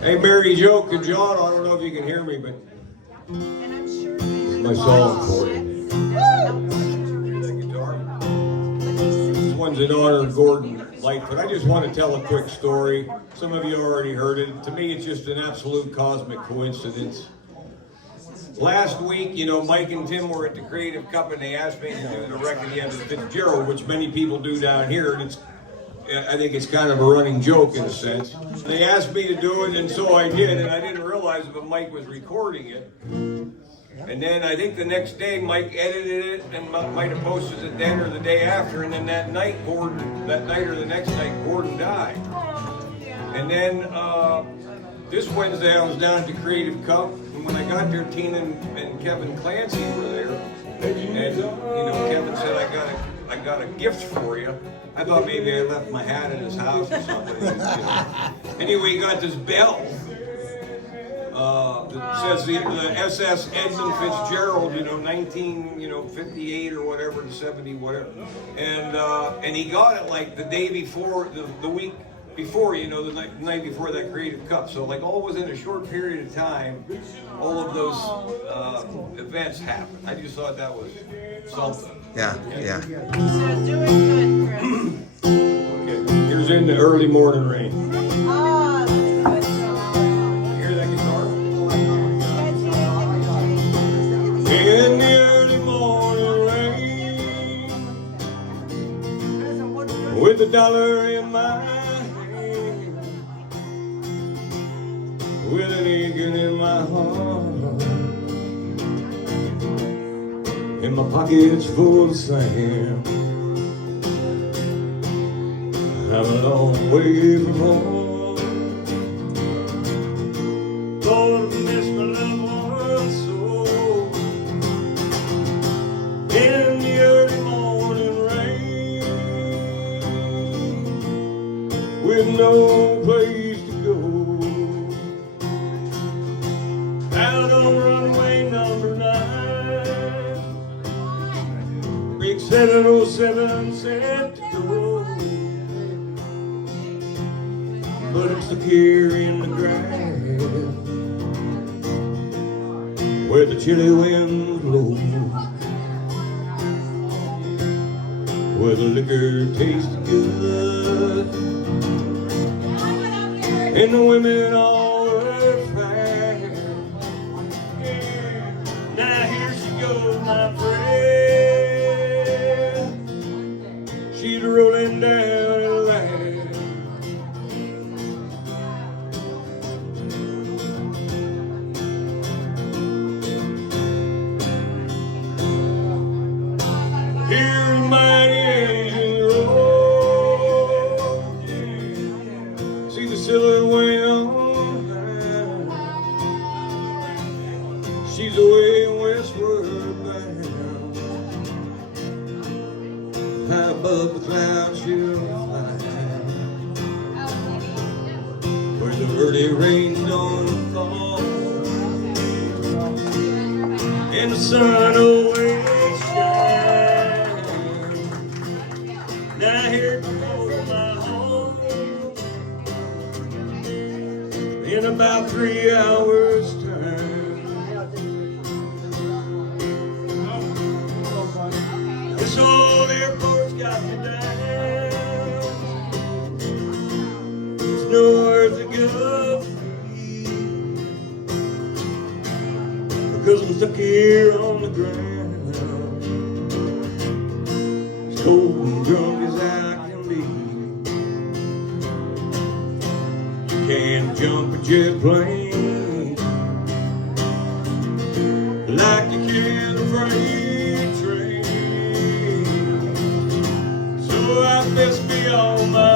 Hey, Mary Jo and John, I don't know if you can hear me, but my song for you. This one's in honor of Gordon Lightfoot. I just want to tell a quick story. Some of you already heard it. To me, it's just an absolute cosmic coincidence. Last week, you know, Mike and Tim were at the Creative Cup and they asked me to do the record the end of Fitzgerald, which many people do down here, and I think it's kind of a running joke in a sense. They asked me to do it, and so I did, and I didn't realize that Mike was recording it. And then I think the next day Mike edited it and might have posted it then or the day after, and then that night or the next night, Gordon died. And then this Wednesday I was down at the Creative Cup, and when I got there, Tina and Kevin Clancy were there. And you know, Kevin said, I got a gift for you. I thought maybe I left my hat in his house or something. You know. Anyway, he got this bell that says the SS Edmund Fitzgerald, you know, 1958 or whatever, to 70, whatever. And he got it like the day before, the week before, you know, the night before that Creative Cup. So like all within a short period of time, all of those events happened. I just thought that was something. Yeah. So doing good, Chris. Okay, here's In the Early Morning Rain. Ah, that's a good song. You hear that guitar? In the early morning rain, with a dollar in my hand, with an aching in my heart, and my pockets full of sand. I'm a long way from home. Lord, I miss my loved ones so. In the early morning rain, with no place to go, out on runway number 9, big 707 set to go. But it's stuck here in the grass, where the chilly winds blow, where the liquor tastes good, and the women all were fast. Now here she goes, my friend. She's rolling down the line. Hear the mighty engine roll, see the silhouette on high. She's away westward bound, high above the clouds she'll fly, where the early rains don't fall, and the sun always shines. Now here goes my home in about 3 hours' time. This old airport's got me down. There's nowhere to go because I'm stuck here on the ground. Cold and drunk as I can be. Can't jump a jet plane like you can a freight train. So I best be on my